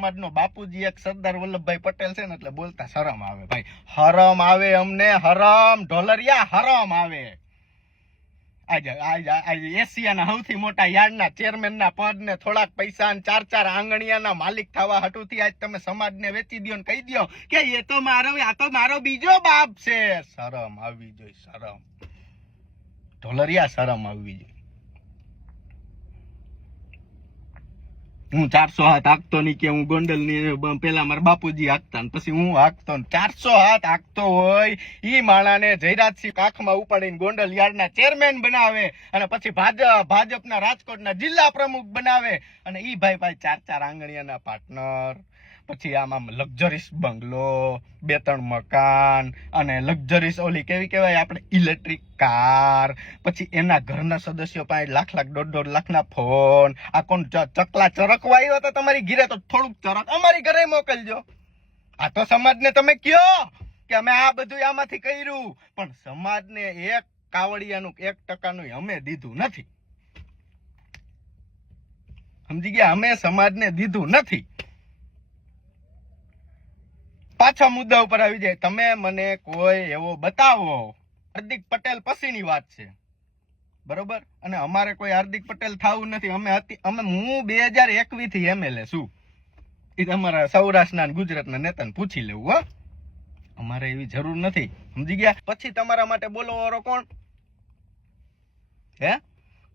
સમાજનો બાપુજી એક સરદાર વલ્લભભાઈ પટેલ છે ને એટલે બોલતા શરમ આવે ભાઈ, હરમ આવે અમને, હરમ ઢોલરિયા હરમ આવે. આજે એશિયાના સૌથી મોટા યાર્ડના ચેરમેનના પદ ને થોડાક પૈસા ને 4 આંગણિયાના માલિક થવા હટુથી આજ તમે સમાજને વેચી દો ને કહી દો કે એ તો મારો, આ તો મારો બીજો બાપ છે. શરમ આવવી જોઈએ, શરમ ઢોલરિયા, શરમ આવવી જોઈએ. હું 400 હાથ હાંકતો નહીં કે હું ગોંડલ ની પેલા મારા બાપુજી હાંકતા ને પછી હું હાંકતો ને 400 હાથ હાંકતો હોય ઈ માણાને જયરાજસિંહ કાખમાં ઉપાડીને ગોંડલ યાર્ડના ચેરમેન બનાવે અને પછી ભાજપના રાજકોટના જિલ્લા પ્રમુખ બનાવે અને ઈ ભાઈ 4 આંગણિયાના પાર્ટનર, પછી આમ લક્ઝરીસ બંગલો, 2-3 મકાન અને લક્ઝરીસ ઓલી કેવી કહેવાય આપણે ઇલેક્ટ્રિક કાર, પછી એના ઘરના સદસ્યો પાસે લાખ 1.5 લાખના ફોન. આ કોણ ચકલા ચરકવા આવ્યો તો તમારી ઘરે, તો થોડુંક ચરક અમારી ઘરે મોકલજો. આ તો સમાજને તમે કયો કે અમે આ બધું આમાંથી કર્યું, પણ સમાજને 1 કાવડિયાનું 1% અમે દીધું નથી. સમજી ગયા? અમે સમાજને દીધું નથી. પાછા મુદ્દા ઉપર આવી જાય. તમે મને કોઈ એવો બતાવો, હાર્દિક પટેલ પછીની વાત છે, બરોબર, અને અમારે કોઈ હાર્દિક પટેલ થવું નથી. હું 2021 થી MLA છું. એ તમારા સૌરાષ્ટ્રના ગુજરાતના નેતાને પૂછી લેવું. હો, અમારે એવી જરૂર નથી. સમજી ગયા? પછી તમારા માટે બોલવાવાળો કોણ? હે,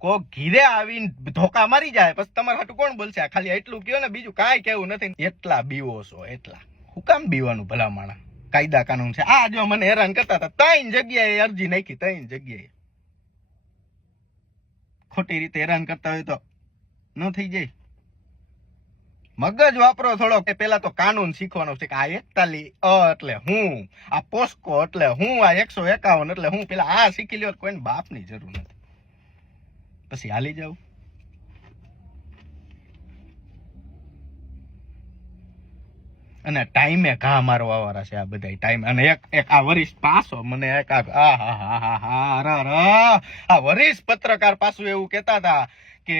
કોક ઘીરે આવીને ધોકા મારી જાય પછી તમારા હાટું કોણ બોલશે? ખાલી એટલું કયો ને, બીજું કાંઈ કેવું નથી. એટલા બીવો છો, એટલા હું કામ બીવાનું? ભલા માણા, કાયદા કાનૂન છે. આ જો મને હેરાન કરતા હતા, 3 જગ્યાએ અરજી નાખી, 3 જગ્યાએ. ખોટી રીતે હેરાન કરતા હોય તો ન થઈ જાય? મગજ વાપરો થોડો. પેલા તો કાનૂન શીખવાનો છે કે આ 41 એટલે હું, આ પોસ્કો એટલે હું, આ 151 એટલે હું. પેલા આ શીખી લ્યો, કોઈને બાપની જરૂર નથી. પછી હાલી જાવ. અને ટાઈમે ઘા મારવા વાળા છે આ બધા, ટાઈમે. અને એક આ વરિષ્ઠ પાસો મને એક આ વરિષ્ઠ પત્રકાર પાછું એવું કહેતા હતા કે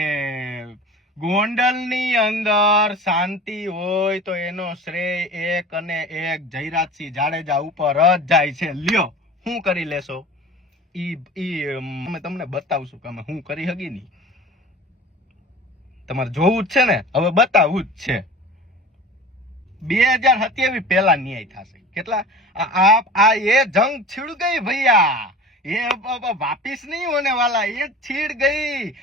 ગોંડલની અંદર શાંતિ હોય તો એનો શ્રેય 1 જયરાજસિંહ જાડેજા ઉપર જ જાય છે. લ્યો, શું કરી લેશો? અમે તમને બતાવશું કે અમે શું કરી હગી નહીં. તમારે જોવું જ છે ને, હવે બતાવવું જ છે. 2027 પહેલા ન્યાય થશે. કેટલા આ એ જંગ છીડ ગઈ ભૈયા, ये वापिस नहीं होने वाला, ये छीड़ गई.